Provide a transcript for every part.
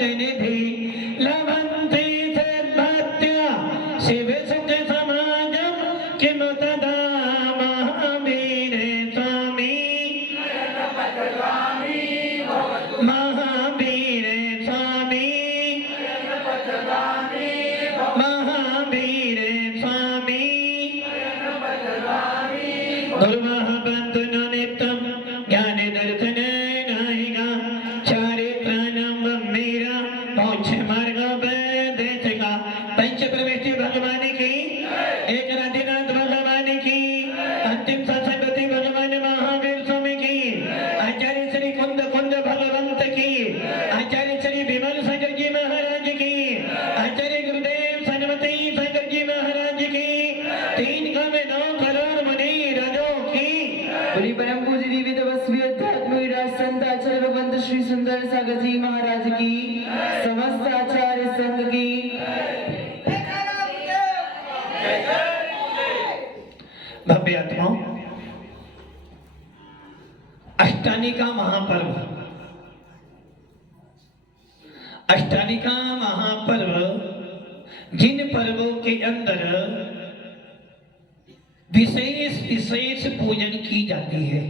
निधि लभन्ते सद्भक्त्या शिव सुख समाजम किम तदा महावीर स्वामी महावीर स्वामी महावीर स्वामी दुर्वाह बंधन नित्यम ज्ञान दर्शन नायिका चारित्रानम मेरा मोक्ष मार्ग उपदेश का पंच परमेश्वर भगवान की एक राधिनाथ भगवान की अंतिम सत्संगति भगवान महावीर स्वामी की आचार्य श्री कुंद कुंद भगवंत की आचार्य श्री विमल सागर जी महाराज की आचार्य गुरुदेव सनमती सागर जी महाराज की 3 करोड़ 9 करोड़ मुनि राजों की बड़ी परम पूज्य दिव्य तपस्वी अध्यात्म विराज संत आचार्य भगवंत श्री सुंदर सागर जी महाराज की समस्त आचार्य संघ की भव्य आत्माओं अष्टानी का महापर्व अष्टानी का महापर्व जिन पर्वों के अंदर विशेष विशेष पूजन की जाती है।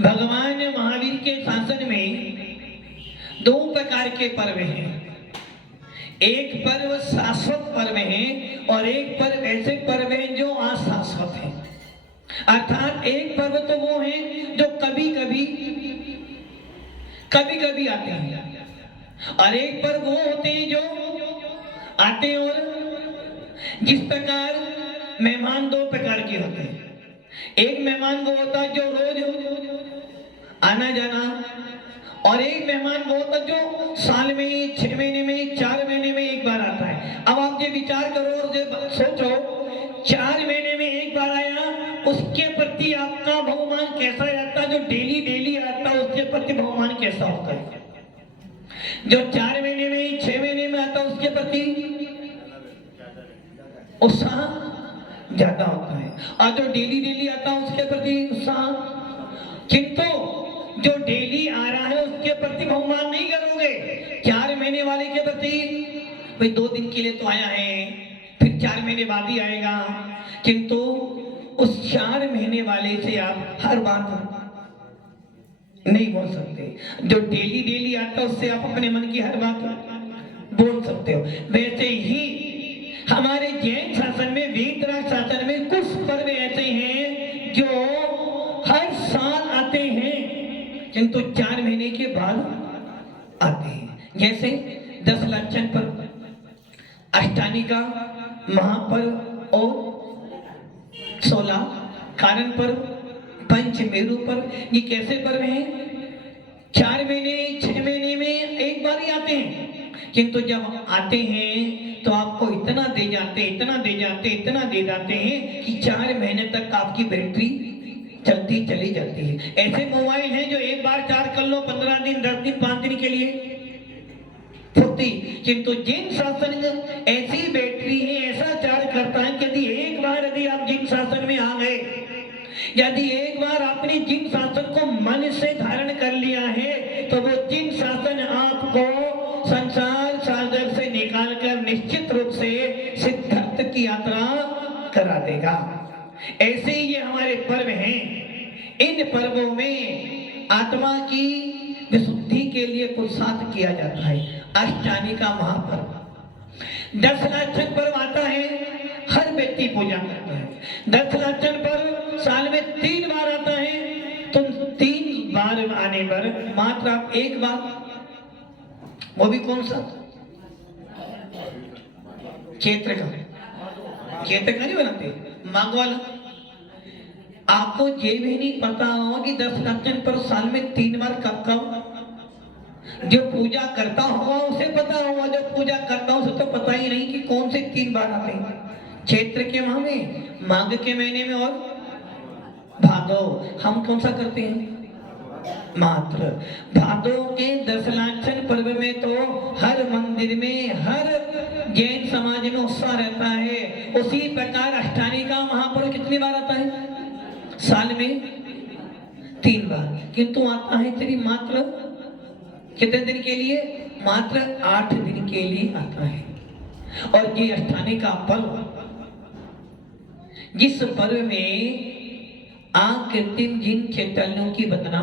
भगवान महावीर के शासन में 2 प्रकार के पर्व हैं। एक पर्व शाश्वत पर्व है और एक पर्व ऐसे पर्व हैं जो अशाश्वत हैं। अर्थात एक पर्व तो वो है जो कभी कभी आते हैं और एक पर्व वो होते हैं जो आते हैं और जिस प्रकार मेहमान 2 प्रकार के होते हैं। एक मेहमान वो होता है जो रोज आना जाना और एक मेहमान वो होता है जो साल में 6 महीने में 4 महीने में एक बार आता है। अब आप ये विचार करो और सोचो 4 महीने में एक बार आया उसके प्रति आपका बहुमान कैसा रहता है। जो डेली आता है उसके प्रति बहुमान कैसा होता है। जो 4 महीने में 6 महीने में आता है उसके प्रति उत्साह ज्यादा होता है और जो डेली आता है उसके प्रति उत्साह। किंतु जो डेली आ रहा है उसके प्रति बहुमान नहीं करोगे। 4 महीने वाले के प्रति भाई 2 दिन के लिए तो आया है फिर 4 महीने बाद ही आएगा। किंतु उस 4 महीने वाले से आप हर बात नहीं बोल सकते। जो डेली आता है उससे आप अपने मन की हर बात बोल सकते हो। वैसे ही हमारे जैन शासन में वीतराग शासन में कुछ पर्व ऐसे हैं जो हर साल आते हैं किंतु 4 महीने के बाद आते हैं। जैसे 10 लाचन पर्व, अष्टानी का महापर्व और 16 कारण पर्व, पंचमेरु पर्व। ये कैसे पर्व हैं? 4 महीने 6 महीने में एक बार ही आते हैं किंतु जब आते हैं तो आपको इतना दे जाते हैं कि 4 महीने तक आपकी बैटरी चलती चली जाती है। ऐसे मोबाइल हैं जो एक बार चार्ज कर लो 15 दिन 10 दिन 5 दिन के लिए फुर्ती। किंतु जिन शासन ऐसी बैटरी है ऐसा चार्ज करता है कि यदि एक बार आप जिन शासन में आ गए, यदि एक बार आपने जिन शासन को मन से धारण कर लिया है तो वो जिन शासन आपको संसार सागर से निकालकर निश्चित रूप से सिद्धार्थ की यात्रा करा देगा। ऐसे ही ये हमारे पर्व हैं। इन पर्वों में आत्मा की विशुद्धि के लिए पुरुषार्थ किया जाता है। अष्टानी का महापर्व 10 लाचन पर्व आता है, हर व्यक्ति पूजा करता है। 10 लाचन पर्व साल में 3 बार आता है। तो 3 बार आने पर मात्र आप एक बार, वो भी कौन सा? चैत्र का नहीं बनाते, माघ वाला। आपको ये भी नहीं पता होगा कि 10 लाचन पर्व साल में 3 बार कब जो पूजा करता होगा उसे पता होगा, जो पूजा करता उसे तो पता ही नहीं कि कौन से 3 बार आते हैं। चैत्र के माह में, माघ के महीने में और भादो। हम कौन सा करते हैं? मात्र भादो के 10 लाचन पर्व में तो हर मंदिर में हर जैन समाज में उत्साह रहता है। उसी प्रकार अष्टानी का महापर्व कितनी बार आता है? साल में 3 बार, किंतु आता है तेरी मात्र कितने दिन के लिए? मात्र 8 दिन के लिए आता है। और ये अष्टानी का पर्व, जिस पर्व में आकृतिम जिन चैतन्यों की वंदना,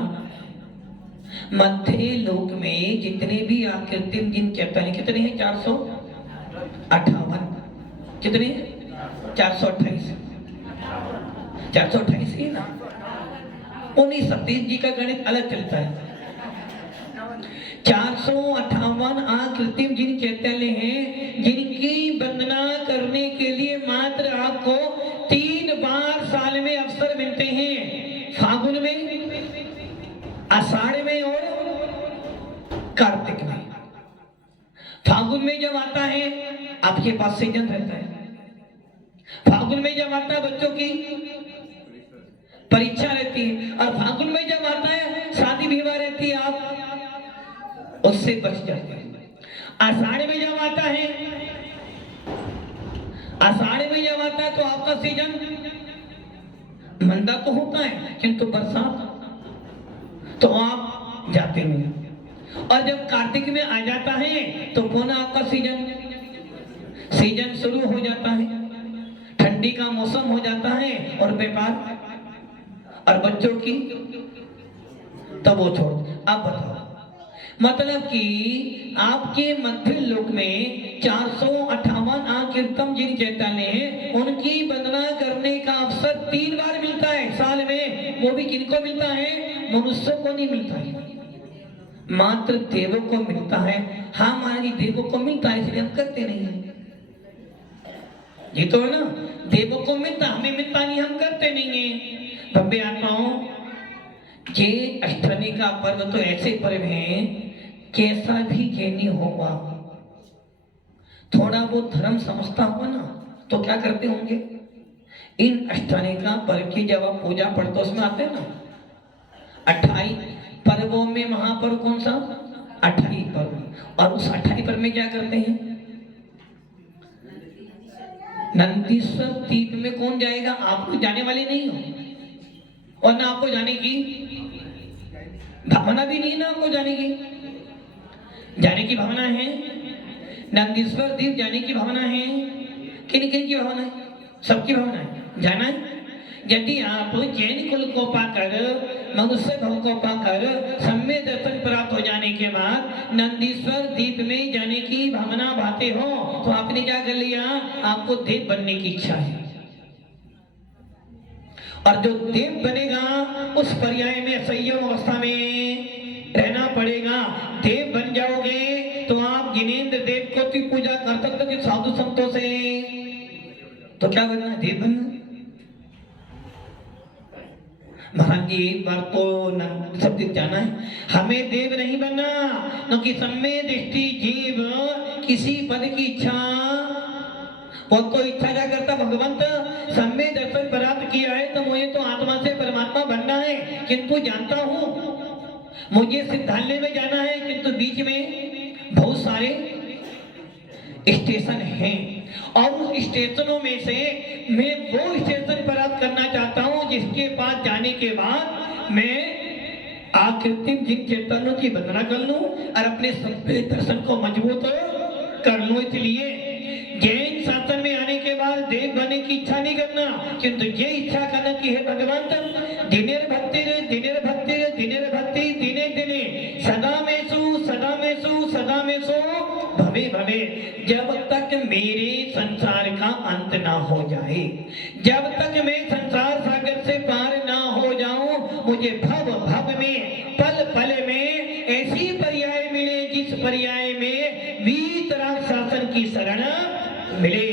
मध्य लोक में जितने भी आकृतिम जिन चैतन्य कितने हैं? 458। कितने? 428। 428 ही ना। उन्हीं सतीश जी का गणित अलग चलता है। 458 आकृतिम जिन चैतन्य हैं, जिनकी वंदना करने के लिए मात्र आपको 3 बार साल में अवसर मिलते हैं। फागुन में, आषाढ़ में और कार्तिक में। फागुन में जब आता है आपके पास सीजन रहता है। फागुन में जब आता है बच्चों की परीक्षा रहती है, और फागुन में जब आता है शादी विवाह रहती है, आप उससे बच जाते हैं। आषाढ़ में जब आता है, आषाढ़ में जब आता है तो आपका सीजन मंदा तो होता है, किंतु बरसात तो आप जाते नहीं। और जब कार्तिक में आ जाता है तो पुनः आपका सीजन शुरू हो जाता है, ठंडी का मौसम हो जाता है, और व्यापार और बच्चों की तब वो छोड़। अब बताओ, मतलब कि आपके मध्य लोक में 458 आकृतम जिन चैतन्य हैं, उनकी वंदना करने का अवसर 3 बार मिलता है साल में। वो भी किनको मिलता है? मनुष्यों को नहीं मिलता है, मात्र देवों को मिलता है। हाँ महाराज, देवों को मिलता है इसलिए हम करते नहीं है। ये तो है ना, देवों को मिलता, हमें मिलता नहीं, हम करते नहीं है। भव्य आत्माओं, ये अष्टमी का पर्व तो ऐसे पर्व है, कैसा भी ज्ञानी होगा, थोड़ा वो धर्म समझता होगा ना, तो क्या करते होंगे? इन अष्टमी का पर्व की जब आप पूजा पढ़ते उसमें आते हैं ना 28 पर्वों में महापर्व कौन सा? 28 पर्व। और उस 28 पर्व में क्या करते हैं? नंदीश्वर द्वीप में कौन जाएगा? आपको जाने वाले नहीं हो, और ना आपको जाने की भावना भी नहीं, ना आपको जाने की भावना है। नंदीश्वर द्वीप जाने की भावना है। किन किन की भावना है? सबकी भावना है, जाना है। यदि आप जैन कुल को पाकर, मनुष्य भव को पाकर सम्य दर्शन प्राप्त हो जाने के बाद नंदीश्वर द्वीप में जाने की भावना भाते हो, तो आपने क्या कर लिया? आपको देव बनने की इच्छा है, और जो देव बनेगा उस पर्याय में संयम अवस्था में रहना पड़ेगा। देव बन जाओगे तो आप जिनेंद्र देव को भी पूजा कर सकते हो साधु संतों से। तो क्या बनना? देव बनना। महाराज जी एक बार तो सब दिन जाना है, हमें देव नहीं बनना, न कि सम्य दृष्टि जीव किसी पद की इच्छा। वो तो इच्छा क्या करता? भगवंत सम्य दर्शन प्राप्त किया है तो मुझे तो आत्मा से परमात्मा बनना है, किंतु जानता हूं मुझे सिद्धालय में जाना है, किंतु बीच में बहुत सारे स्टेशन हैं, और उस स्टेशनों में से मैं वो स्टेशन प्राप्त करना चाहता हूं जिसके पास जाने के बाद मैं आकृतिम जिन चैतन्यों की वंदना कर लूं और अपने सभ्य दर्शन को मजबूत कर लूं। इसलिए जैन शासन में आने के बाद देव बनने की इच्छा नहीं करना, किंतु ये इच्छा करना कि हे भगवंत दिनेर भक्ति दिने दिने सदा में सो भवे भवे, जब तक मेरे संसार का अंत ना हो जाए, जब तक मैं संसार सागर से पार ना हो जाऊं, मुझे भव भव में पल पल में ऐसी पर्याय मिले जिस पर्याय में वीतराग शासन की शरण मिले।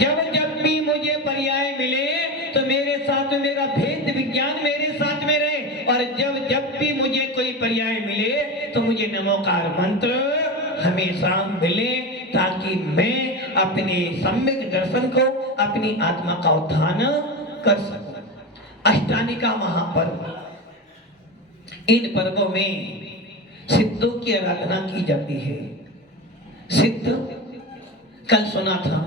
जब जब भी मुझे पर्याय मिले तो मेरे साथ में मेरा भेद विज्ञान मेरे साथ में रहे, और जब जब भी मुझे कोई पर्याय मिले तो मुझे नमोकार मंत्र हमेशा मिले, ताकि मैं अपने सम्यक दर्शन को, अपनी आत्मा का उत्थान कर सकूं। अष्टानी का महापर्व, इन पर्वों में सिद्धों की आराधना की जाती है। सिद्ध कल सुना था,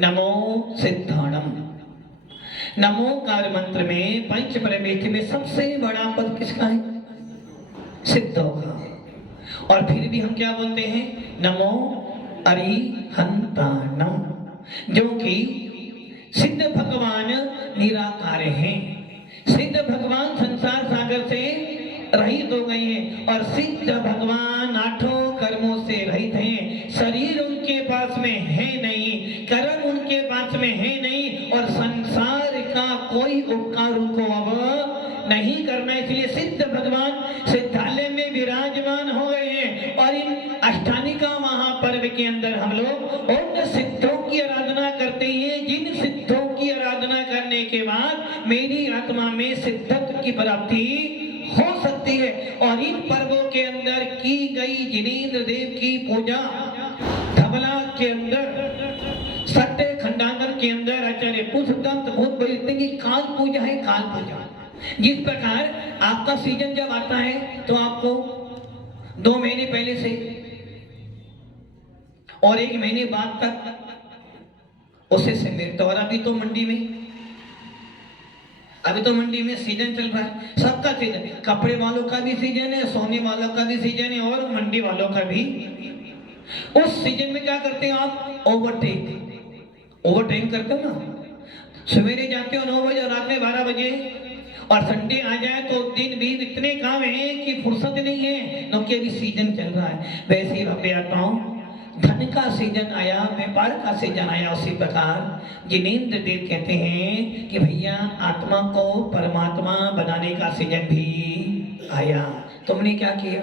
नमो सिद्धाणम। नमोकार मंत्र में पंच परमेष्ठि में सबसे बड़ा पद किसका है? सिद्धों का। और फिर भी हम क्या बोलते हैं? नमो अरिहंताणम, जो कि सिद्ध भगवान निराकार हैं। सिद्ध भगवान संसार सागर से रहित हो गए हैं और सिद्ध भगवान आठों कर्मों से रहित हैं। शरीर उनके पास में है नहीं, कर्म उनके पास में है नहीं और संसार का कोई उपकार उनको अब नहीं करना। इसलिए सिद्ध भगवान सिद्धालय में विराजमान हो गए हैं। और इन अष्टानिका महापर्व के अंदर हम लोग उन सिद्धों की आराधना करते हैं जिन सिद्धों की आराधना करने के बाद मेरी आत्मा में सिद्धत्व की प्राप्ति हो सकती है। और इन पर्वों के अंदर की गई जिनेंद्र देव की पूजा धबला के अंदर, सत्य खंडांगन के अंदर आचार्य पुष्पदंत बहुत बोलते कि काल पूजा है, काल पूजा। जिस प्रकार आपका सीजन जब आता है तो आपको 2 महीने पहले से और 1 महीने बाद तक उसे से मिलता। और अभी तो मंडी में सीजन चल रहा है, सबका सीजन, कपड़े वालों का भी सीजन है, सोने वालों का भी सीजन है और मंडी वालों का भी। उस सीजन में क्या करते हैं आप? ओवरटाइम करते हो ना। सवेरे जाते हो 9 बजे और रात में 12 बजे, और संडे आ जाए तो दिन भी इतने काम है कि फुर्सत नहीं है, क्योंकि अभी सीजन चल रहा है। वैसे ही भव्य आत्माओं, धन का सीजन आया, व्यापार का सीजन आया, उसी प्रकार जिनेंद्र देव कहते हैं कि भैया आत्मा को परमात्मा बनाने का सीजन भी आया। तुमने क्या किया?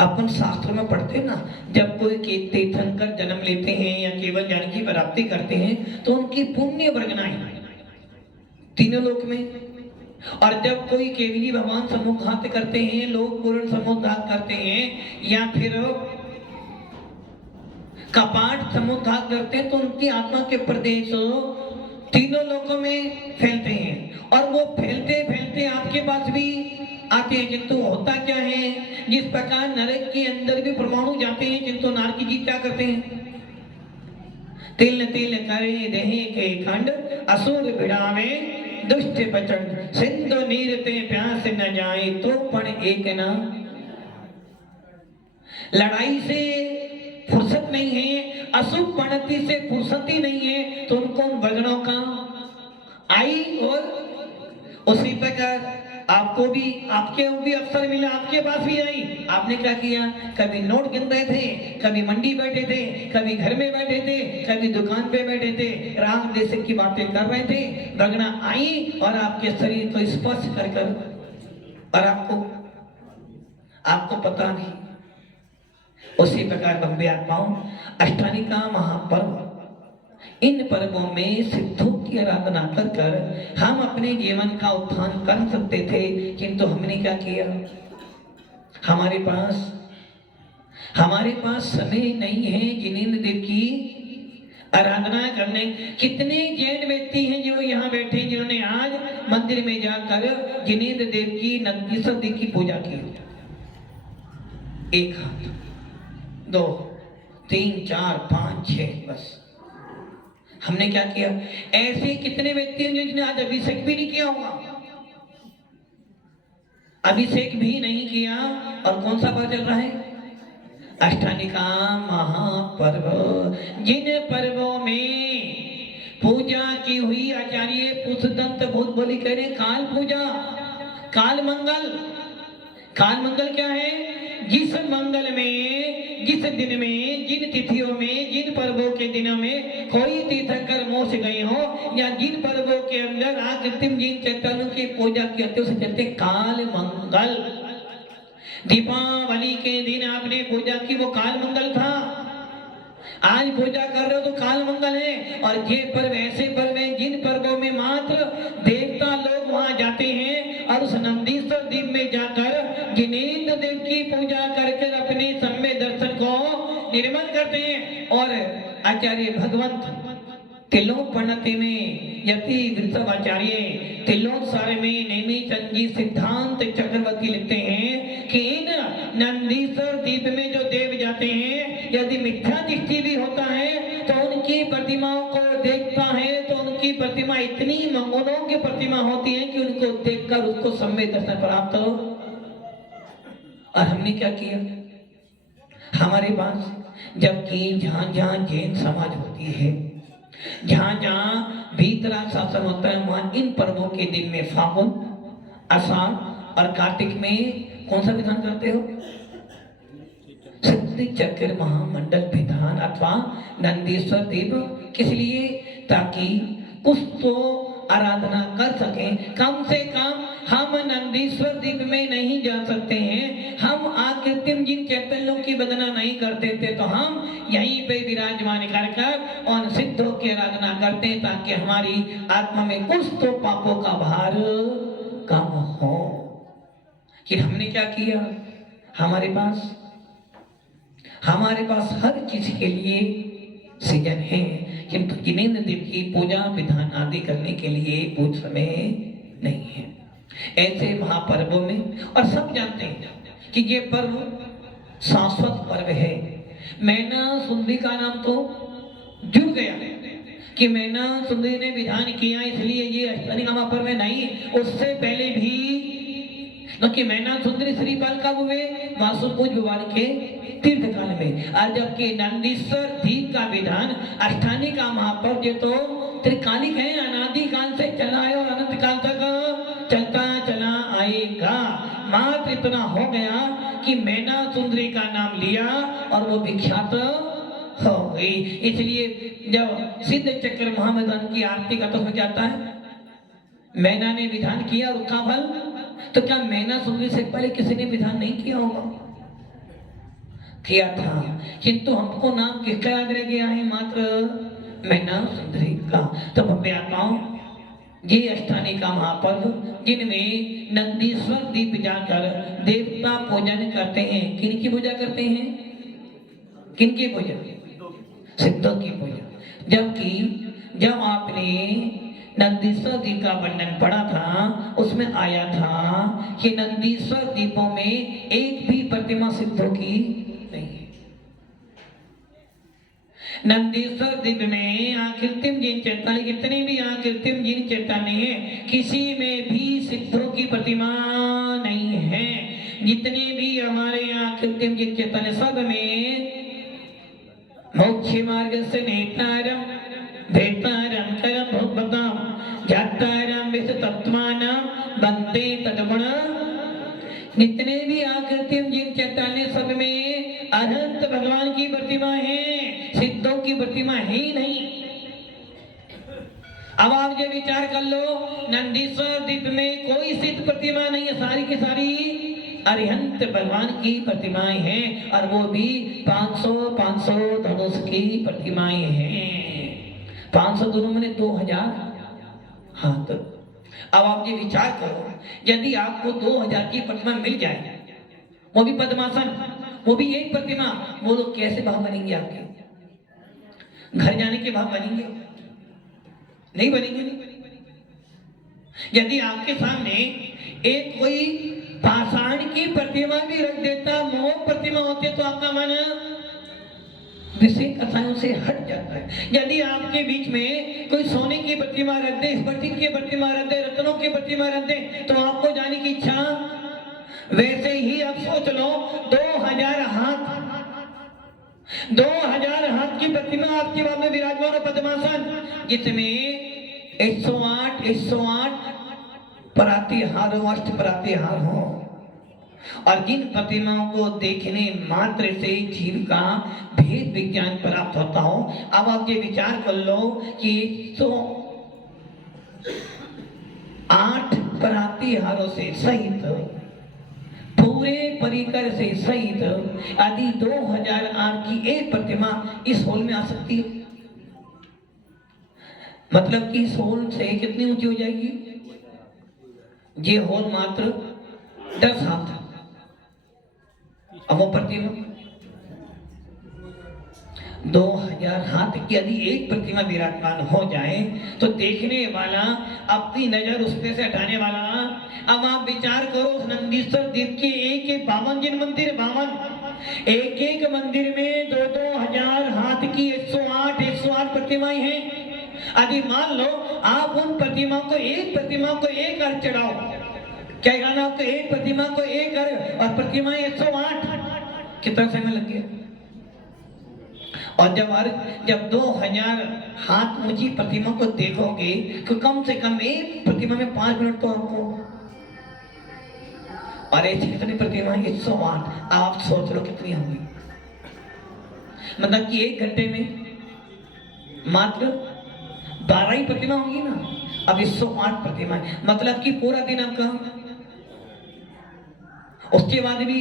अपन शास्त्रों में पढ़ते ना, जब कोई तीर्थंकर जन्म लेते हैं या केवल ज्ञान की प्राप्ति करते हैं तो उनकी पुण्य वर्गनाएं तीनों लोक में। और जब कोई केवली भगवान समुद्घात करते हैं, लोग पूर्ण समुद्घात करते हैं या फिर कपाट समुद्घात करते हैं तो उनकी आत्मा के प्रदेश तीनों लोकों में फैलते हैं। और वो फैलते फैलते आपके पास भी आते हैं। किंतु होता क्या है, जिस प्रकार नरक के अंदर भी परमाणु जाते हैं, किंतु नारकी जी क्या करते हैं? तिल तिल करे देहे के खंड, असुर भिड़ावे दुष्ट प्रचंड, सिंधु नीर ते प्यास न जाए तो पण एक ना। लड़ाई से फुर्सत नहीं है, अशुभ पणति से फुर्सत ही नहीं है, तो उनको उन वर्गणों का आई। और उसी प्रकार आपको भी, आपके भी अवसर मिला, आपके पास भी आई। आपने क्या किया? कभी नोट गिन रहे थे, कभी मंडी बैठे थे, कभी घर में बैठे थे, कभी दुकान पे बैठे थे, राम देश की बातें कर रहे थे। वर्गणा आई और आपके शरीर को स्पर्श कर और आपको पता नहीं। उसी प्रकार भव्य आत्माओं, अष्टानिका महापर्व, इन पर्वों में सिद्धों की आराधना कर कर हम अपने जीवन का उत्थान कर सकते थे, किंतु हमने क्या किया? हमारे पास समय नहीं है जिनेंद्र देव की आराधना करने। कितने जैन व्यक्ति हैं जो यहाँ बैठे जिन्होंने आज मंदिर में जाकर जिनेंद्र देव की नंदीश्वर देव की पूजा की? 1 हाथ, 2, 3, 4, 5, 6, बस। हमने क्या किया? ऐसे कितने व्यक्ति हैं जिन्होंने आज अभिषेक भी नहीं किया होगा? अभिषेक भी नहीं किया। और कौन सा पर्व चल रहा है? अष्टानिका महापर्व। जिन पर्वों में पूजा की हुई, आचार्य पुष्पदंत बहुत बोली कह रहे काल पूजा, काल मंगल। काल मंगल क्या है? जिस मंगल में, जिस दिन में, जिन तिथियों में, जिन पर्वों के दिनों में कोई तीर्थंकर मोक्ष गए हो, या जिन पर्वों के अंदर आकृतिम जिन चैतन्यों की पूजा की होती है उसे कहते काल मंगल। दीपावली के दिन आपने पूजा की, वो काल मंगल था। आज पूजा कर रहे हो तो काल मंगल है। और ये पर्व ऐसे पर्व हैं जिन पर्वों में मात्र देवता लोग वहां जाते हैं और उस नंदीश्वर द्वीप में जाकर जिनेंद्र देव की पूजा करके अपने सम्य दर्शन को निर्मल करते हैं। और आचार्य भगवंत तिलोपणति में यति वृषभाचार्य तिलोत्सार में नेमी चंदी सिद्धांत चक्रवर्ती लिखते हैं कि इन नंदीश्वर द्वीप में जो देव जाते हैं, यदि मिथ्या दृष्टि भी होता है तो उनकी प्रतिमाओं को देखता है तो उनकी प्रतिमा इतनी मंगलों की प्रतिमा होती है कि उनको देखकर उसको सम्य दर्शन प्राप्त और हमने क्या किया? हमारे पास जबकि जहां जहां जैन समाज होती है, जहां जहां भीतरा शासन होता है, वहां इन पर्वों के दिन में फागुन, आषाढ़ और कार्तिक में कौन सा विधान करते हो? सिद्धि चक्र महामंडल विधान अथवा नंदीश्वर देव। किस लिए? ताकि कुछ तो आराधना कर सकें। कम से कम हम नंदीश्वर द्वीप में नहीं जा सकते हैं, हम आकृतिम जिन चैतन्यों की वंदना नहीं करते थे, तो हम यहीं पे विराजमान कर उन सिद्धों की आराधना करते हैं, ताकि हमारी आत्मा में कुछ तो पापों का भार कम हो। कि हमने क्या किया? हमारे पास हर चीज के लिए सीजन है, किंतु जिनेंद्र देव की पूजा विधान आदि करने के लिए कुछ समय नहीं है। ऐसे महापर्वों में, और सब जानते हैं कि ये पर्व शाश्वत पर्व है। मैना सुंदरी का नाम तो जुड़ गया कि मैना सुंदरी ने विधान किया इसलिए ये अष्टमी का महापर्व नहीं। उससे पहले भी कि मैना सुंदरी श्रीपाल कब हुए? वासुपूज भगवान के तीर्थ काल में। और जबकि नंदीश्वर द्वीप का विधान अष्टानी का महापर्व ये तो त्रिकालिक है, अनादि काल से चला है और अनंत काल तक चलता चला आएगा। मात्र इतना हो गया कि मैना सुंदरी का नाम लिया और वो विख्यात हो गई। इसलिए जब सिद्ध चक्र महामंडल की आरती का तो जाता है, मैना ने विधान किया और उसका फल, तो क्या मैना सुंदरी से पहले किसी ने विधान नहीं किया होगा? किया था, किंतु हमको नाम किसका याद रह गया है? मात्र मैना सुंदरी का। तो मैं आता हूं ये अष्टानी का महापर्व जिनमें नंदीश्वर द्वीप जाकर देवता पूजन करते हैं। किनकी पूजा करते हैं? किनकी पूजा? सिद्धों की पूजा। जबकि जब आपने नंदीश्वर द्वीप का वर्णन पढ़ा था, उसमें आया था कि नंदीश्वर द्वीपों में एक भी प्रतिमा सिद्धों की नहीं है। नंदीश्वर द्वीप में आकृतिम जिन चैतन्य, कितने भी आकृतिम जिन चैतन्य है, किसी में भी सिद्धों की प्रतिमा नहीं है। जितने भी हमारे यहाँ आकृतिम जिन चैतन्य, सब में मोक्ष मार्ग से नेतारम भेतारम करम भगवताम जातारम विश्व तत्वानाम बंदे तद्गुण। जितने भी आकृतिम जिन चैतन्य, सब में अनंत भगवान की प्रतिमा है, सिद्धों की प्रतिमा ही नहीं। अब आप ये विचार कर लो, नंदीश्वर द्वीप में कोई सिद्ध प्रतिमा नहीं है, सारी की सारी अरिहंत भगवान की प्रतिमाएं हैं, और वो भी 500 धनुष की प्रतिमाएं हैं। 500 दोनों में 2000 हाथ। अब आप ये विचार करो, यदि आपको 2000 की प्रतिमा मिल जाए, वो भी पद्मासन, वो भी एक प्रतिमा, वो लोग कैसे भाव बनेंगे? आपके घर जाने के भाव बनेंगे? नहीं बनेंगे। यदि आपके सामने एक कोई पाषाण की प्रतिमा भी रख देता, मोह प्रतिमा होती, तो आपका मन विषय कथाओं से हट जाता है। यदि आपके बीच में कोई सोने की प्रतिमा रख दे, स्फटिक की प्रतिमा रख दे, रत्नों की प्रतिमा रख दे, तो आपको जाने की इच्छा। वैसे ही अब सोच लो, 2000 हाथ की प्रतिमा आपके बाद में विराजमान हो, पद्मासन, जिसमें 108 प्रातिहार हो, अष्ट प्रातिहार हो। और जिन प्रतिमाओं को देखने मात्र से जीव का भेद विज्ञान प्राप्त होता हो। अब आप ये विचार कर लो कि 108 प्रातिहारों से सहित, पूरे परिकर से सहित, यदि 2008 की एक प्रतिमा इस हॉल में आ सकती है, मतलब कि इस हॉल से कितनी ऊंची हो जाएगी? ये हॉल मात्र 10 हाथ। अब वो प्रतिमा 2000 हाथ की यदि एक प्रतिमा विराजमान हो जाए, तो देखने वाला अपनी नजर उस पे से हटाने वाला। अब आप विचार करो, उस नंदीश्वर द्वीप के एक 52 जिन मंदिर, 52, एक मंदिर में 2000 हाथ की 108 प्रतिमाएं हैं। यदि मान लो आप उन प्रतिमाओं को, एक प्रतिमा को एक अर्थ चढ़ाओ, क्या कहना आपको? एक प्रतिमा को 1 अर्घ और प्रतिमा 108, कितना समय लग गया? और जब 2000 हाथ ऊंची प्रतिमा को देखोगे तो कम से कम एक प्रतिमा में 5 मिनट तो आपको, और ऐसी कितनी प्रतिमा? 108। आप सोच लो कितनी होंगी, मतलब कि 1 घंटे में मात्र 12 ही प्रतिमा होंगी ना। अब 108 प्रतिमा, मतलब कि पूरा दिन आपका। उसके बाद भी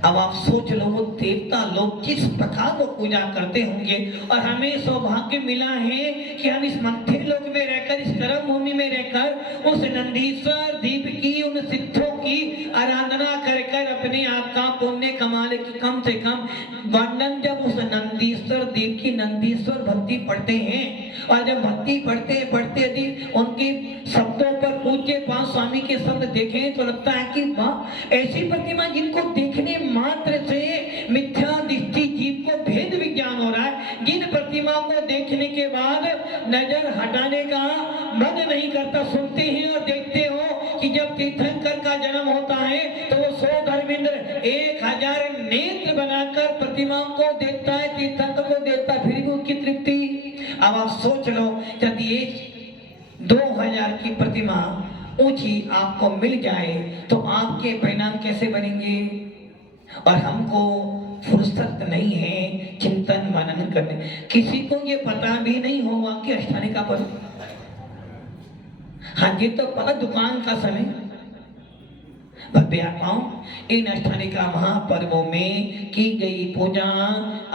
अब आप सोच लो वो देवता लोग किस प्रकार वो पूजा करते होंगे। और हमें सौभाग्य मिला है कि हम इस मध्य लोक में रहकर, इस कर्म भूमि में रहकर उस नंदीश्वर दीप की, उन सिद्धों की आराधना कर कर अपने आप का पुण्य कमाने की। कम से कम वर्णन जब उस नंदीश्वर देव की नंदीश्वर भक्ति पढ़ते हैं, और जब भक्ति पढ़ते पढ़ते यदि उनके शब्दों पर पूज्य पांच स्वामी के शब्द देखें तो लगता है कि वाह, ऐसी प्रतिमा जिनको देखने मात्र से मिथ्या दृष्टि जीव को भेद विज्ञान हो रहा है, जिन प्रतिमा को देखने के बाद नजर हटाने का मन नहीं करता। सुनते हैं और देखते हो कि जब तीर्थंकर का जन्म होता है तो वो 100 धर्मेंद्र 1000 नेत्र बनाकर प्रतिमा को देखता है, तीर्थंकर को देखता है, फिर भी उसकी तृप्ति। अब आप सोच लो, यदि ये 2000 की प्रतिमा ऊंची आपको मिल जाए तो आपके परिणाम कैसे बनेंगे? और हमको फुर्सत नहीं है चिंतन मनन करने। किसी को ये पता भी नहीं होगा कि अष्टानी का पर्व। हाँ, ये तो पता दुकान का समय। भव्यात्माओं, इन अष्टानिका महापर्वों में की गई पूजा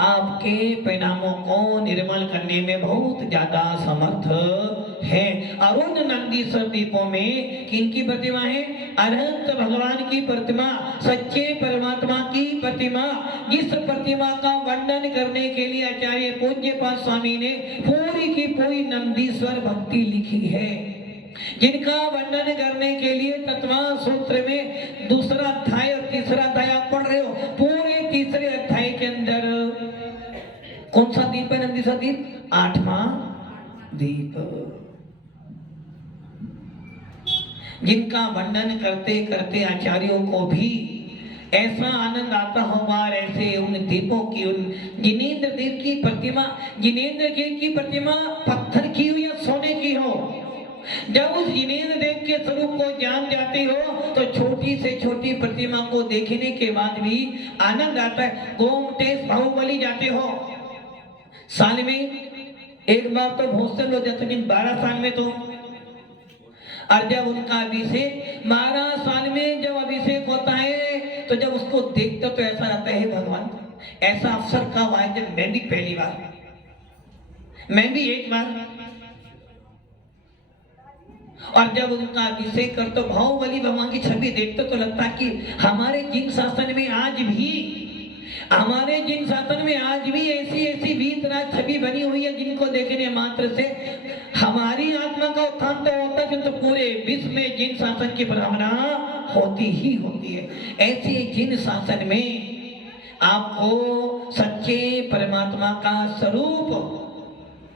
आपके परिणामों को निर्मल करने में बहुत ज्यादा समर्थ है। अरुण नंदीश्वर दीपों में किनकी प्रतिमा है? अनंत भगवान की प्रतिमा, सच्चे परमात्मा की प्रतिमा। जिस प्रतिमा का वर्णन करने के लिए आचार्य पूज्य पाद स्वामी ने पूरी की पूरी नंदीश्वर भक्ति लिखी है, जिनका वर्णन करने के लिए तत्वान सूत्र में 2रा अध्याय और 3रा अध्याय आप पढ़ रहे हो। पूरे 3रे अध्याय के अंदर कौन सा दीप है? नंदीश्वर दीप, 8वां दीप, जिनका वर्णन करते करते आचार्यों को भी ऐसा आनंद आता होगा। ऐसे उन दीपों की, उन जिनेंद्र देव की प्रतिमा, जिनेंद्र देव की प्रतिमा पत्थर की हो या सोने की हो, जब उस जिनेंद्र देव के स्वरूप को जान जाते हो तो छोटी से छोटी प्रतिमा को देखने के बाद भी आनंद आता है। गोमटेश बाहुबली जाते हो, साल में एक बार तो भोजन हो जाते, 12 साल में तो। और जब उनका अभिषेक 12 साल में जब अभिषेक होता है तो जब उसको देखते तो ऐसा लगता है भगवान, ऐसा अवसर कब आए जब मैं भी पहली बार, मैं भी एक बार। और जब उनका अभिषेक करते बाहुबली भगवान की छवि देखते तो लगता कि हमारे जिन शासन में आज भी, हमारे जिन शासन में आज भी ऐसी ऐसी वीतराग छवि बनी हुई है, जिनको देखने मात्र से हमारी आत्मा का उत्थान तो होता है, किंतु पूरे विश्व में जिन शासन की भावना होती ही होती है। ऐसे जिन शासन में आपको सच्चे परमात्मा का स्वरूप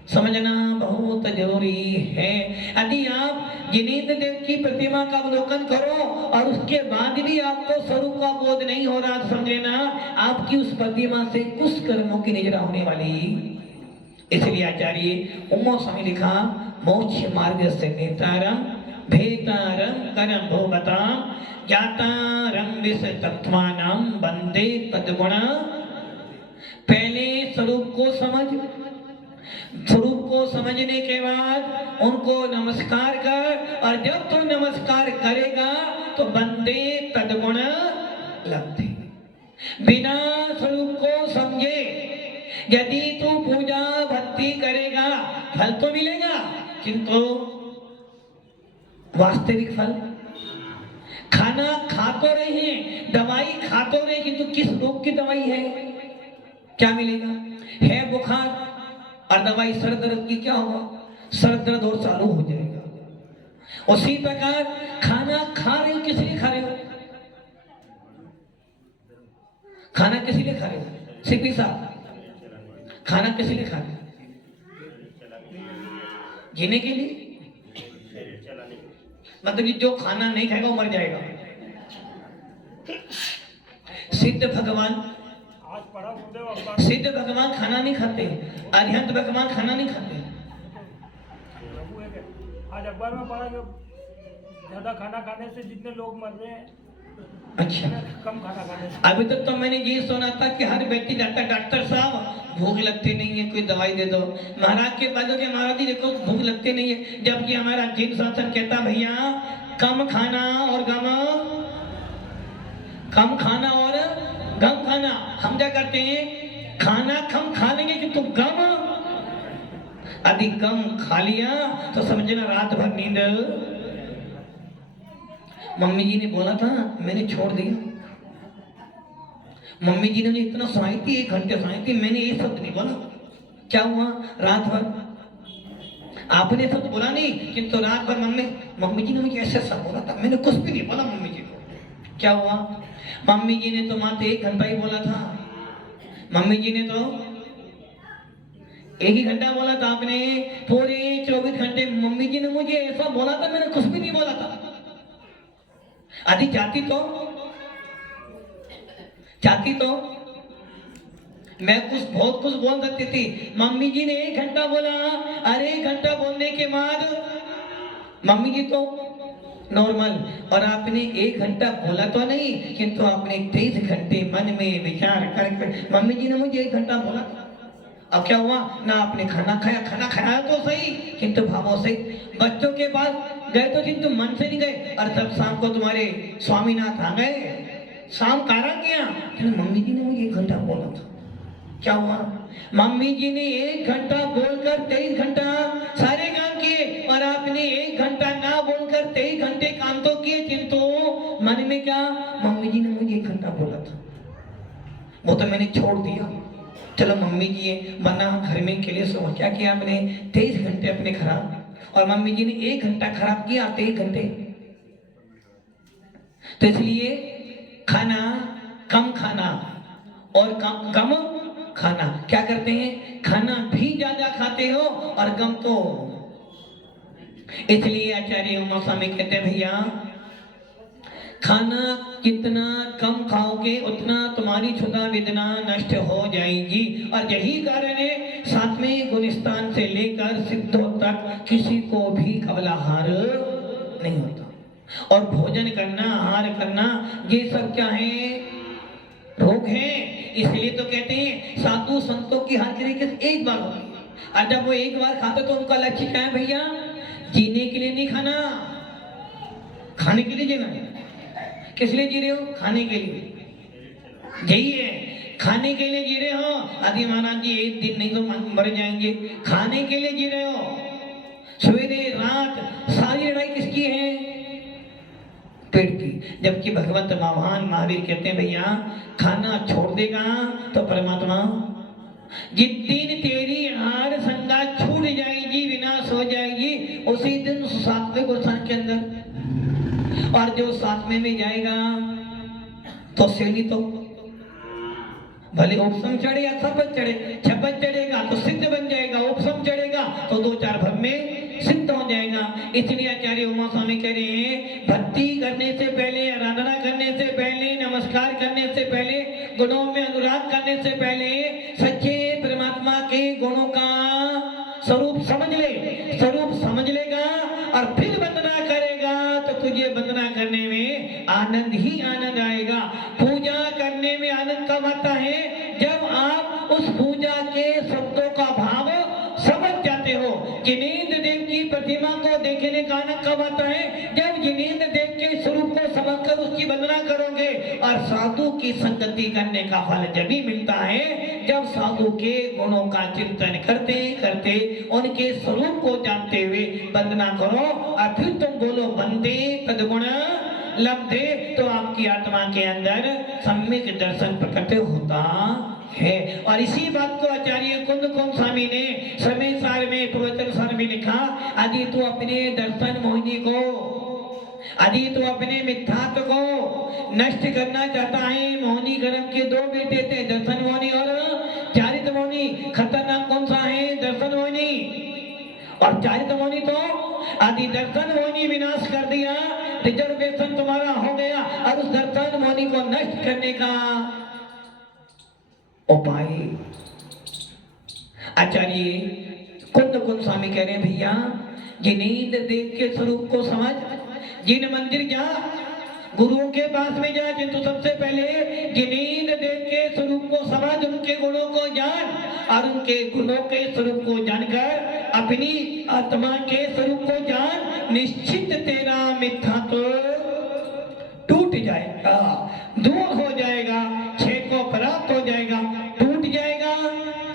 समझना बहुत जरूरी है। यदि आप जिनेंद्र देव की प्रतिमा का अवलोकन करो और उसके बाद भी आपको स्वरूप का बोध नहीं हो रहा, समझ लेना आपकी उस प्रतिमा से कुछ कर्मों की निजरा होने वाली। इसलिए आचार्य उमा स्वामी लिखा, मोक्ष मार्ग से नेतारम भेतारम करम भोगताम ज्ञातारम विष तत्वानाम वंदे तद्गुण। पहले स्वरूप को समझ, स्वरूप को समझने के बाद उनको नमस्कार कर, और जब तू नमस्कार करेगा तो बंदे तद्गुण लब्धि। बिना स्वरूप को समझे यदि तू पूजा भक्ति करेगा फल तो मिलेगा, किंतु वास्तविक फल, खाना खा तो रहे हैं, दवाई खा तो रहे, किंतु किस रोग की दवाई है? क्या मिलेगा? है बुखार और दवाई सर दर्द की, क्या होगा? सर दर्द और चालू हो जाएगा। उसी प्रकार खाना खा रहे हो, किस लिए खा रहे हो? खाना किस लिए खा रहे हो? सिद्धि साहब, खाना किस लिए खा रहे हो? जीने के लिए, मतलब कि जो खाना नहीं खाएगा वो मर जाएगा। सिद्ध भगवान आज पढ़ा गुरुदेव अखबार सिद्ध भगवान खाना नहीं खाते, अरिहंत भगवान खाना नहीं खाते। प्रभु है क्या? आज अखबार में पढ़ा कि ज्यादा खाना खाने से जितने लोग मर रहे हैं, अच्छा, कम खाना खाने से। अभी तक तो मैंने ये सुना था कि हर व्यक्ति जाता, डॉक्टर साहब भूख लगती नहीं है, कोई दवाई दे दो। महाराज के बाजू के महाराज जी देखो भूख लगती नहीं है, जबकि हमारा जीव शास्त्र कहता भैया कम खाना और गम खाना। हम क्या करते हैं, खाना कम खा लेंगे किंतु गम अधिक कम खा लिया तो समझना रात भर नींद। मम्मी जी ने बोला था, मैंने छोड़ दिया। मम्मी जी ने मुझे इतना सुनाई थी, 1 घंटे सुनाई थी, मैंने ये शब्द नहीं बोला। क्या हुआ, रात भर आपने शब्द बोला नहीं, किंतु रात भर मम्मी जी ने मुझे ऐसा सब बोला था, मैंने कुछ भी नहीं बोला मम्मी जी को। क्या हुआ, मम्मी जी ने तो मात्र 1 घंटा ही बोला था। मम्मी जी ने तो 1 ही घंटा बोला था, आपने पूरे 24 घंटे मम्मी जी ने मुझे ऐसा बोला था, मैंने कुछ भी नहीं बोला था। आदि चाहती तो मैं बहुत कुछ बोल सकती थी। मम्मी जी ने 1 घंटा बोला, अरे 1 घंटा बोलने के बाद मम्मी जी तो नॉर्मल, और आपने 1 घंटा बोला तो नहीं, किंतु आपने 23 घंटे मन में विचार करके मम्मी जी ने मुझे 1 घंटा बोला। अब क्या हुआ, ना आपने खाना खाया तो सही, किंतु भावों से। बच्चों के पास गए तो किंतु मन से नहीं गए, और तब शाम को तुम्हारे स्वामीनाथ आ गए, शाम कारा किया, मम्मी जी ने मुझे 1 घंटा बोला था। क्या हुआ, मम्मी जी ने 1 घंटा बोलकर 23 घंटा सारे काम किए, और आपने 1 घंटा ना बोलकर 23 घंटे काम तो किए, किंतु मन में क्या, मम्मी जी ने मुझे 1 घंटा बोला था, वो तो मैंने छोड़ दिया। चलो मम्मी जी है, वरना घर में के लिए सो क्या किया आपने, 23 घंटे अपने खराब, और मम्मी जी ने 1 घंटा खराब किया, 23 घंटे। तो इसलिए खाना कम खाना और कम खाना, क्या करते हैं, खाना भी ज्यादा खाते हो और गम तो। इसलिए आचार्य उमा स्वामी कहते हैं भैया खाना कितना कम खाओगे उतना तुम्हारी क्षुधा वेदना नष्ट हो जाएगी। और यही कारण है 7वें गुणस्थान से लेकर सिद्धों तक किसी को भी कबलाहार नहीं होता। और भोजन करना, आहार करना, ये सब क्या है, रोग है। इसलिए तो कहते हैं साधु संतों की हर तरीके से एक बार होती है, और जब वो एक बार खाते तो उनका लक्ष्य क्या है भैया, जीने के लिए नहीं खाना, खाने के लिए जीना है। किस लिए जी रहे हो, खाने के लिए। यही है, खाने के लिए जी रहे हो। आदि महाराज जी 1 दिन नहीं तो मर जाएंगे, खाने के लिए जी रहे हो। सवेरे रात सारी लड़ाई किसकी है, पेट की। जबकि भगवत महान महावीर कहते हैं भैया खाना छोड़ देगा तो परमात्मा, जिस दिन तेरी आहार संगा छूट जाएगी, विनाश हो जाएगी, उसी दिन 7वें गुणस्थान के अंदर। और जो 7वें में जाएगा तो श्रेणी तो भले उपसम चढ़े या शपथ चढ़े, शपथ चढ़ेगा तो सिद्ध बन जाएगा, उपसम चढ़ेगा तो 2-4 भव में सिद्ध हो जाएगा। इसलिए आचार्य उमा स्वामी कह रहे हैं भक्ति करने से पहले, आराधना करने से पहले, नमस्कार करने से पहले, गुणों में अनुराग करने से पहले सच्चे परमात्मा के गुणों का स्वरूप समझ ले। स्वरूप समझ लेगा और फिर वंदना करेगा तो तुझे वंदना करने में आनंद ही आनंद आएगा। पूजा करने में आनंद कब आता है, जब आप उस पूजा के शब्दों का भाव समझ जाते हो। जिनेंद्र देव की प्रतिमा को देखने का आनंद कब आता है, जब जिनेंद्र देव के स्वरूप को समझकर उसकी वंदना करोगे। और साधु की संगति करने का फल जब भी मिलता है जब साधु के गुणों का चिंतन करते करते उनके स्वरूप को जानते हुए वंदना करो। और फिर तुम बोलो वंदे तद्गुण लब्धे, तो आपकी आत्मा के अंदर सम्यक दर्शन प्रकट होता है। और इसी बात को आचार्य कुंद स्वामी ने समय सार में प्रवचन सार में लिखा, आदि तो अपने दर्शन मोहिनी को, आदि तो अपने मिथ्यात्व को नष्ट करना चाहता है। मोहिनी गर्भ के 2 बेटे थे, दर्शन मोहिनी और चारित मोहिनी। खतरनाक कौन सा है, दर्शन मोहिनी। और चारित मुनि तो आदि दर्शन मुनि विनाश कर दिया, रिजर्वेशन तुम्हारा हो गया, और उस दर्शन मुनि को नष्ट करने का उपाय। आचार्य कुंद स्वामी कह रहे हैं, भैया जिनेंद्र देव के स्वरूप को समझ, जिन मंदिर जा, गुरुओं के पास में जा, किंतु सबसे पहले जिनेंद्र देव के स्वरूप को समझ, उनके गुणों को जान, और उनके गुणों के स्वरूप को जानकर अपनी आत्मा के स्वरूप को जान, निश्चित तेरा मिथ्या तो टूट जाएगा, दूर हो जाएगा, छह को प्राप्त हो जाएगा, टूट जाएगा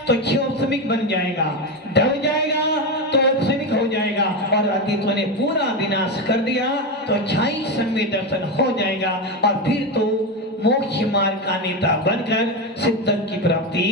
तो क्षोभमिक बन जाएगा, दब जाएगा तो उपशमिक हो जाएगा, और अतीत ने पूरा विनाश कर दिया तो छाई समय दर्शन हो जाएगा, और फिर तो मोक्ष मार्ग का नेता बनकर सिद्धक की प्राप्ति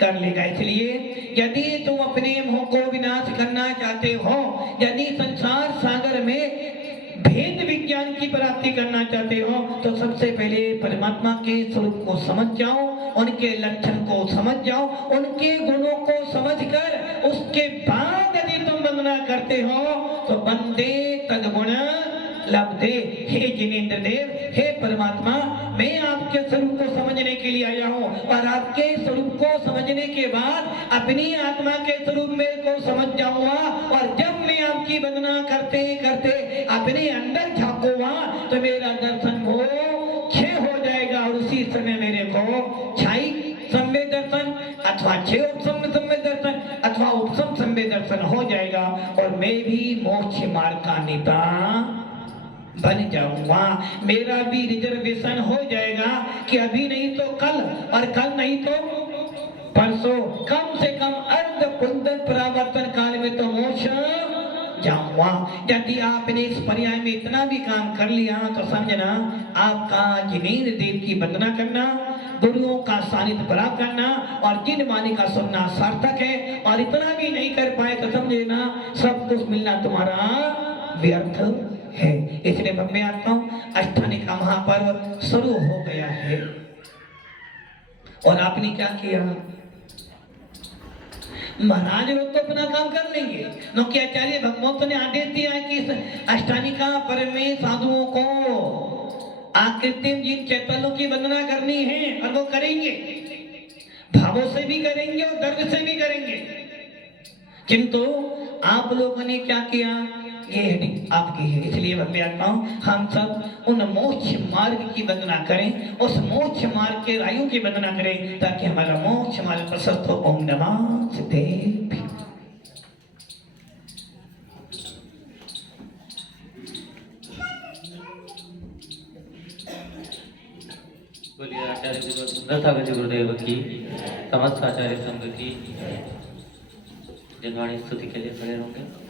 कर लेगा। इसलिए यदि तुम अपने मोह को विनाश करना चाहते हो, यदि संसार सागर में भेद विज्ञान की प्राप्ति करना चाहते हो, तो सबसे पहले परमात्मा के स्वरूप को समझ जाओ, उनके लक्षण को समझ जाओ, उनके गुणों को समझकर उसके बाद यदि तुम वंदना करते हो तो बंदे तद्गुण लब्धे। हे जिनेंद्र देव, हे परमात्मा, मैं आपके स्वरूप को समझने के लिए आया हूँ, और आपके स्वरूप को समझने के बाद अपनी आत्मा के स्वरूप में को समझ जाऊंगा, और जब मैं आपकी वंदना करते करते अपने अंदर झांकूंगा तो मेरा दर्शन वो क्षय हो जाएगा, और उसी समय मेरे को छाई सम्य दर्शन अथवा क्षय उपसम सम्य दर्शन अथवा उपसम सम्य दर्शन हो जाएगा, और मैं भी मोक्ष मार्ग का नेता बन जाऊंगा। मेरा भी रिजर्वेशन हो जाएगा कि अभी नहीं तो कल, और कल नहीं तो परसों, कम से कम अर्ध कुंदन परावर्तन काल में तो मोक्ष जाऊंगा। यदि आपने इस पर्याय में इतना भी काम कर लिया तो समझना आपका जिनेंद्र देव की वंदना करना, गुरुओं का सानिध्य प्राप्त करना और जिन वाणी का सुनना सार्थक है, और इतना भी नहीं कर पाए तो समझना सब कुछ मिलना तुम्हारा व्यर्थ है। इसलिए मैं आता हूँ, अष्टानी का महापर्व शुरू हो गया है, और आपने क्या किया? महाराज लोग तो अपना काम कर लेंगे, क्योंकि आचार्य भगवंत ने आदेश दिया है कि अष्टानी का पर्व में साधुओं को आकृतिम जिन चैतन्यों की वंदना करनी है, और वो करेंगे, भावों से भी करेंगे और गर्व से भी करेंगे। किंतु आप लोगों ने क्या किया? ये हेडिंग आपकी है, इसलिए मैं आता हूँ, हम सब उन मोक्ष मार्ग की वंदना करें, उस मोक्ष मार्ग के रायों की वंदना करें, ताकि हमारा मोक्ष मार्ग प्रशस्त हो। ओम नमः सिद्धेभ्यो। बोलिए आचार्य सुंदर सागर जी गुरुदेव की, समस्त आचार्य संघ की जनवाणी स्तुति के लिए खड़े होंगे।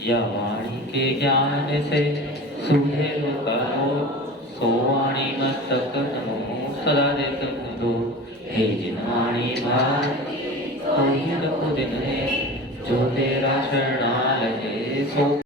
या वाणी के ज्ञान से सूझे करो, सो वाणी मस्तक नमो सदा देख मुझो। हे जिनवाणी भाई कोई दिन है, जो तेरा शरणालय सो